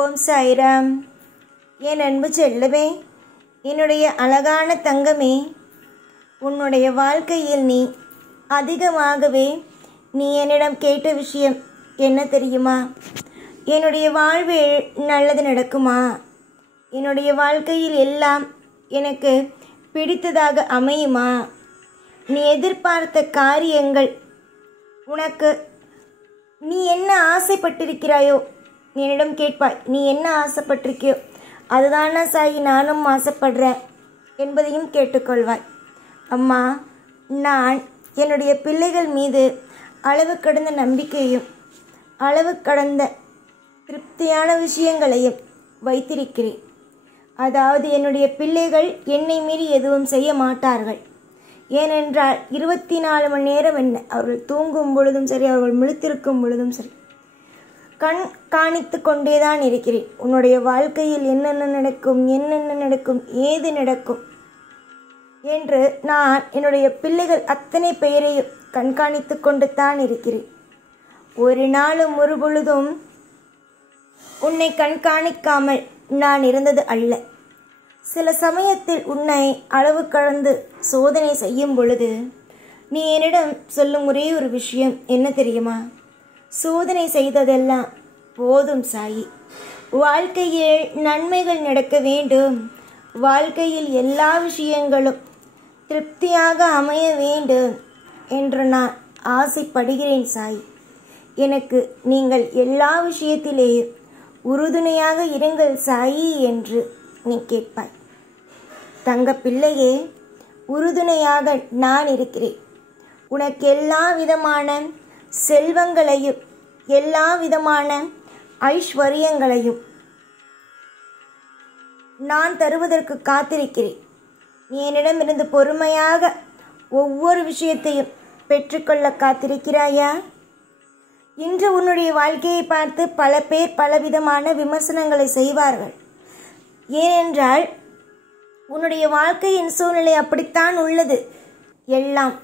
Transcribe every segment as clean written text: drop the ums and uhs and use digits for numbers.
ஓம் சாய்ராம். என் அன்பு செல்லவே, என்னுடைய அழகான தங்கமே, உன்னுடைய வாழ்க்கையில் நீ அதிகமாகவே என்னிடம் கேட்ட விஷயம் என்ன தெரியுமா? என்னுடைய வாழ்வில் நல்லது நடக்குமா? என்னுடைய வாழ்க்கையில் எல்லாம் எனக்கு பிடித்ததாக அமையுமா? நீ எதிர்பார்த்த காரியங்கள் உனக்கு நீ என்ன ஆசைப்பட்டிருக்கிறாயோ என்னிடம் கேட்பாய். நீ என்ன ஆசைப்பட்டிருக்கியோ அதுதானா சாயி நானும் ஆசைப்படுறேன் என்பதையும் கேட்டுக்கொள்வாய். அம்மா, நான் என்னுடைய பிள்ளைகள் மீது அளவு கடந்த நம்பிக்கையும் அளவு கடந்த திருப்தியான விஷயங்களையும் வைத்திருக்கிறேன். அதாவது என்னுடைய பிள்ளைகள் என்னை மீறி எதுவும் செய்ய மாட்டார்கள். ஏனென்றால் 24 மணி நேரம் என்ன, அவர்கள் தூங்கும் பொழுதும் சரி, அவர்கள் முழித்திருக்கும் பொழுதும் சரி, கண் காணித்து கொண்டேதான் இருக்கிறேன். உன்னுடைய வாழ்க்கையில் என்னென்ன நடக்கும், ஏது நடக்கும் என்று நான் என்னுடைய பிள்ளைகள் அத்தனை பெயரையும் கண்காணித்து கொண்டு தான் இருக்கிறேன். ஒரு நாளும் ஒரு பொழுதும் உன்னை கண்காணிக்காமல் நான் இருந்தது அல்ல. சில சமயத்தில் உன்னை அளவு கடந்து சோதனை செய்யும் பொழுது நீ என்னிடம் சொல்லும் ஒரே ஒரு விஷயம் என்ன தெரியுமா? சோதனை செய்ததெல்லாம் போதும் சாயி, வாழ்க்கையில் நன்மைகள் நடக்க வேண்டும், வாழ்க்கையில் எல்லா விஷயங்களும் திருப்தியாக அமைய வேண்டும் என்று நான் ஆசைப்படுகிறேன் சாயி. எனக்கு நீங்கள் எல்லா விஷயத்திலேயும் உறுதுணையாக இருங்கள் சாயி என்று நீ கேட்பாய். தங்க பிள்ளையே, உறுதுணையாக நான் இருக்கிறேன். உனக்கு எல்லா விதமான செல்வங்களையும் எல்லா விதமான ஐஸ்வர்யங்களையும் நான் தருவதற்கு காத்திருக்கிறேன். நீ என்னிடமிருந்து பொறுமையாக ஒவ்வொரு விஷயத்தையும் பெற்றுக்கொள்ள காத்திருக்கிறாயா? இன்று உன்னுடைய வாழ்க்கையை பார்த்து பல பேர் பலவிதமான விமர்சனங்களை செய்வார்கள். ஏனென்றால் உன்னுடைய வாழ்க்கையின் சூழ்நிலை அப்படித்தான் உள்ளது. எல்லாம்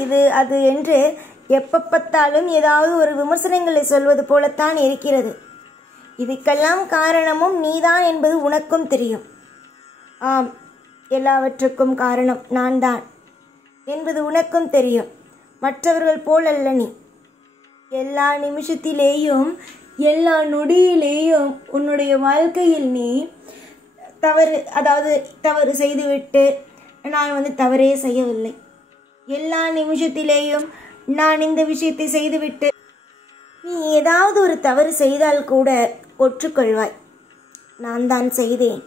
இது அது என்று எப்போ பார்த்தாலும் ஏதாவது ஒரு விமர்சனங்களை சொல்வது போலத்தான் இருக்கிறது. இதுக்கெல்லாம் காரணமும் நீதான் என்பது உனக்கும் தெரியும். ஆம், எல்லாவற்றுக்கும் காரணம் நான் தான் என்பது உனக்கும் தெரியும். மற்றவர்கள் போலல்ல நீ. எல்லா நிமிஷத்திலேயும் எல்லா நொடியிலேயும் உன்னுடைய வாழ்க்கையில் நீ தவறு செய்துவிட்டு நான் தவறே செய்யவில்லை. எல்லா நிமிஷத்திலேயும் நான் இந்த விஷயத்தை செய்துவிட்டு நீ ஏதாவது ஒரு தவறு செய்தால் கூட ஒற்றுக்கொள்வாய். நான் தான் செய்தேன்,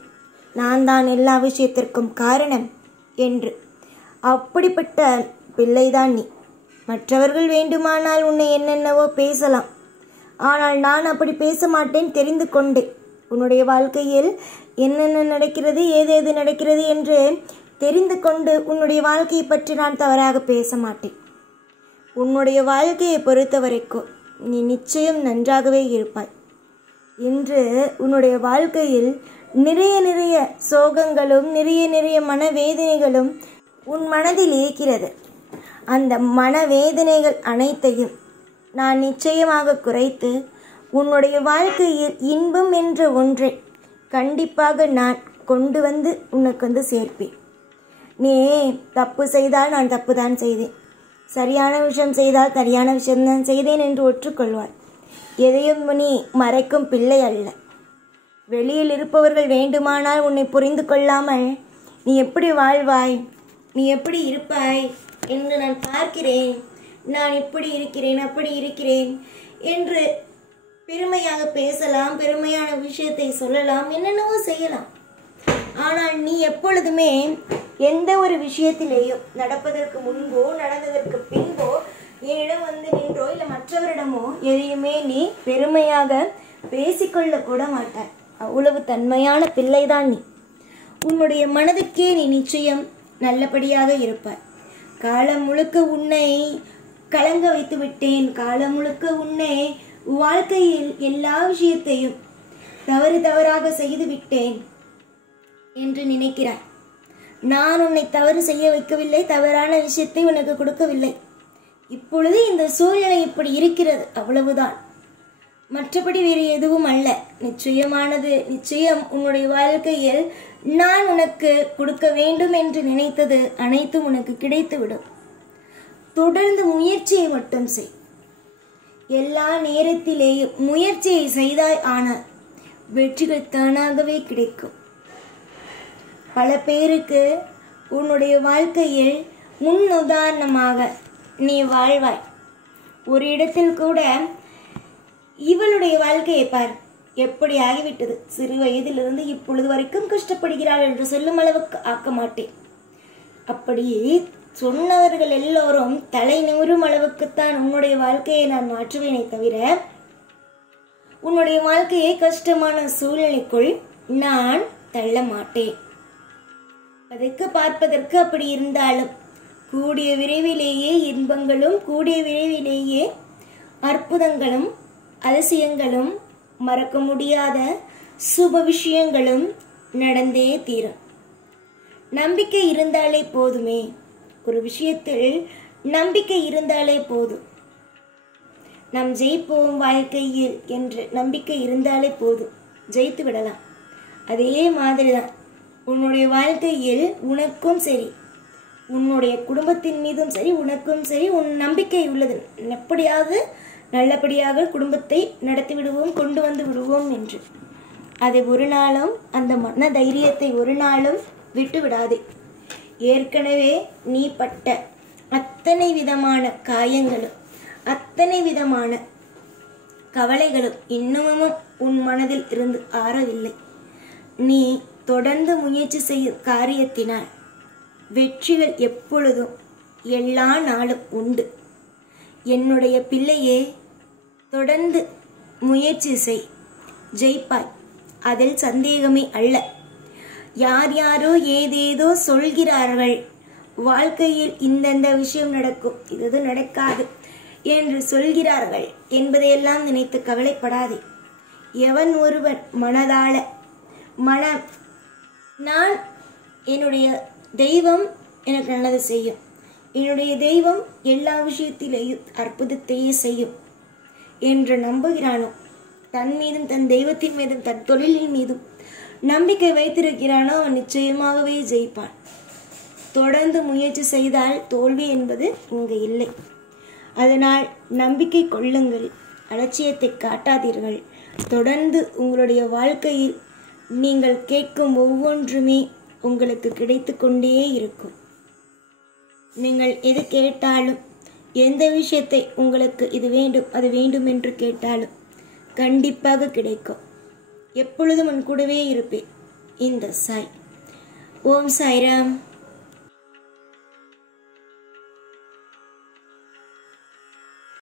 நான் தான் எல்லா விஷயத்திற்கும் காரணம் என்று. அப்படிப்பட்ட பிள்ளைதான் நீ. மற்றவர்கள் வேண்டுமானால் உன்னை என்னென்னவோ பேசலாம், ஆனால் நான் அப்படி பேச மாட்டேன். தெரிந்து கொண்டேன் உன்னுடைய வாழ்க்கையில் என்னென்ன நடக்கிறது, ஏதேது நடக்கிறது என்று தெரிந்து கொண்டு உன்னுடைய வாழ்க்கையை பற்றி நான் தவறாக பேச மாட்டேன். உன்னுடைய வாழ்க்கையை பொறுத்த வரைக்கும் நீ நிச்சயம் நன்றாகவே இருப்பாய். இன்று உன்னுடைய வாழ்க்கையில் நிறைய சோகங்களும் நிறைய மனவேதனைகளும் உன் மனதில் இருக்கிறது. அந்த மனவேதனைகள் அனைத்தையும் நான் நிச்சயமாக குறைத்து உன்னுடைய வாழ்க்கையில் இன்பம் என்ற ஒன்றை கண்டிப்பாக நான் கொண்டு வந்து உனக்கு சேர்ப்பேன். நீ தப்பு செய்தால் நான் தப்பு தான் செய்தேன், சரியான விஷயம் செய்தால் சரியான விஷயம்தான் செய்தேன் என்று ஒற்றுக்கொள்வாய். எதையும் நீ மறைக்கும் பிள்ளை அல்ல. வெளியில் இருப்பவர்கள் வேண்டுமானால் உன்னை புரிந்து கொள்ளாமல் நீ எப்படி வாழ்வாய், நீ எப்படி இருப்பாய் என்று நான் பார்க்கிறேன். நான் இப்படி இருக்கிறேன், அப்படி இருக்கிறேன் என்று பெருமையாக பேசலாம், பெருமையான விஷயத்தை சொல்லலாம், என்னென்னவோ செய்யலாம். ஆனால் நீ எப்பொழுதுமே எந்த ஒரு விஷயத்திலேயும் நடப்பதற்கு முன்போ நடந்ததற்கு பின்போ என்னிடம் நின்றோ இல்லை மற்றவரிடமோ எதையுமே நீ பெருமையாக பேசிக்கொள்ள கூட மாட்டாய். அவ்வளவு தன்மையான பிள்ளைதான் நீ. உன்னுடைய மனதுக்கே நீ நிச்சயம் நல்லபடியாக இருப்பாய். காலம் முழுக்க உன்னை கலங்க வைத்து விட்டேன், காலம் முழுக்க உன்னை வாழ்க்கையில் எல்லா விஷயத்தையும் தவறாக செய்து விட்டேன் என்று நினைக்கிறாய். நான் உன்னை தவறு செய்ய வைக்கவில்லை, தவறான விஷயத்தை உனக்கு கொடுக்கவில்லை. இப்பொழுது இந்த சூழ்நிலை இப்படி இருக்கிறது, அவ்வளவுதான். மற்றபடி வேறு எதுவும் அல்ல. நிச்சயமானது, நிச்சயம் உன்னுடைய வாழ்க்கையில் நான் உனக்கு கொடுக்க வேண்டும் என்று நினைத்தது அனைத்தும் உனக்கு கிடைத்துவிடும். தொடர்ந்து முயற்சியை மட்டும் செய். எல்லா நேரத்திலேயும் முயற்சியை செய்தாய் ஆனால் வெற்றிகள் தானாகவே கிடைக்கும். பல பேருக்கு உன்னுடைய வாழ்க்கையில் முன்னுதாரணமாக நீ வாழ்வாய். ஒரு இடத்தில் கூட இவளுடைய வாழ்க்கையை பார், எப்படி ஆகிவிட்டது, சிறு வயதிலிருந்து இப்பொழுது வரைக்கும் கஷ்டப்படுகிறாள் என்று சொல்லும் அளவுக்கு ஆக்க மாட்டேன். அப்படியே சொன்னவர்கள் எல்லோரும் தலை நிமிரும் அளவுக்குத்தான் உன்னுடைய வாழ்க்கையை நான் மாற்றுவேனே தவிர உன்னுடைய வாழ்க்கையை கஷ்டமான சூழ்நிலைக்குள் நான் தள்ள மாட்டேன். அதற்கு பார்ப்பதற்கு அப்படி இருந்தாலும் கூடிய விரைவிலேயே இன்பங்களும் கூடிய விரைவிலேயே அற்புதங்களும் அதிசயங்களும் மறக்க முடியாத சுப விஷயங்களும் நடந்தே தீரும். நம்பிக்கை இருந்தாலே போதுமே. ஒரு விஷயத்தில் நம்பிக்கை இருந்தாலே போதும். நாம் ஜெயிப்போம் வாழ்க்கையில் என்று நம்பிக்கை இருந்தாலே போதும், ஜெயித்து விடலாம். அதே மாதிரிதான் உன்னுடைய வாழ்க்கையில் உனக்கும் சரி, உன்னுடைய குடும்பத்தின் மீதும் சரி, உனக்கும் சரி உன் நம்பிக்கை உள்ளது. எப்படியாவது நல்லபடியாக குடும்பத்தை நடத்தி விடுவோம், கொண்டு வந்து விடுவோம் என்று. அதை ஒரு நாளும், அந்த மன தைரியத்தை ஒரு நாளும் விட்டு விடாதே. ஏற்கனவே நீ பட்ட அத்தனை விதமான காயங்களும் அத்தனை விதமான கவலைகளும் இன்னமும் உன் மனதில் இருந்து ஆறவில்லை. நீ தொடர்ந்து முயற்சி செய்யும் காரியத்தினால் வெற்றிகள் எப்பொழுதும் எல்லா நாளும் உண்டு. என்னுடைய பிள்ளையே, தொடர்ந்து முயற்சி செய், ஜெயிப்பாய். அதில் சந்தேகமே அல்ல. யார் யாரோ ஏதேதோ சொல்கிறார்கள், வாழ்க்கையில் இந்தந்த விஷயம் நடக்கும், இது நடக்காது என்று சொல்கிறார்கள் என்பதையெல்லாம் நினைத்து கவலைப்படாதே. எவன் ஒருவன் மனதால நான் என்னுடைய தெய்வம் எனக்கு நல்லது செய்யும், என்னுடைய தெய்வம் எல்லா விஷயத்திலேயும் அற்புதத்தையே செய்யும் என்று நம்புகிறானோ, தன் மீதும் தன் தெய்வத்தின் மீதும் தன் தொழிலின் மீதும் நம்பிக்கை வைத்திருக்கிறானோ அவன் நிச்சயமாகவே ஜெயிப்பான். தொடர்ந்து முயற்சி செய்தால் தோல்வி என்பது இங்கு இல்லை. அதனால் நம்பிக்கை கொள்ளுங்கள், அலட்சியத்தை காட்டாதீர்கள். தொடர்ந்து உங்களுடைய வாழ்க்கையில் நீங்கள் கேட்கும் ஒவ்வொன்றுமே உங்களுக்கு கிடைத்து கொண்டே இருக்கும். நீங்கள் எது கேட்டாலும், எந்த விஷயத்தை உங்களுக்கு இது வேண்டும் அது வேண்டும் என்று கேட்டாலும் கண்டிப்பாக கிடைக்கும். எப்பொழுதும் உன் கூடவே இருப்பேன். இந்த சாய். ஓம் சாய்ராம்.